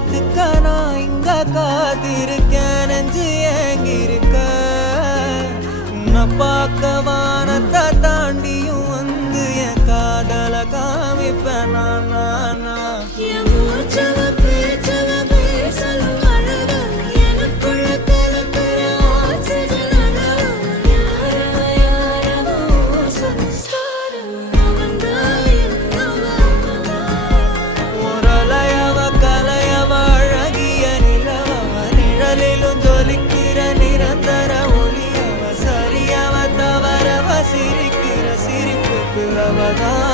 காத்துக்க நான் இங்க காத்திருக்கேன் நெஞ்சு ஏங்கிருக்க உன்னை பார்க்க வானத்தை தாண்டியும் வந்து என் காதல காமிப்பேன் நான் சிரிக்கிற சிரிப்புக்கு அவதான்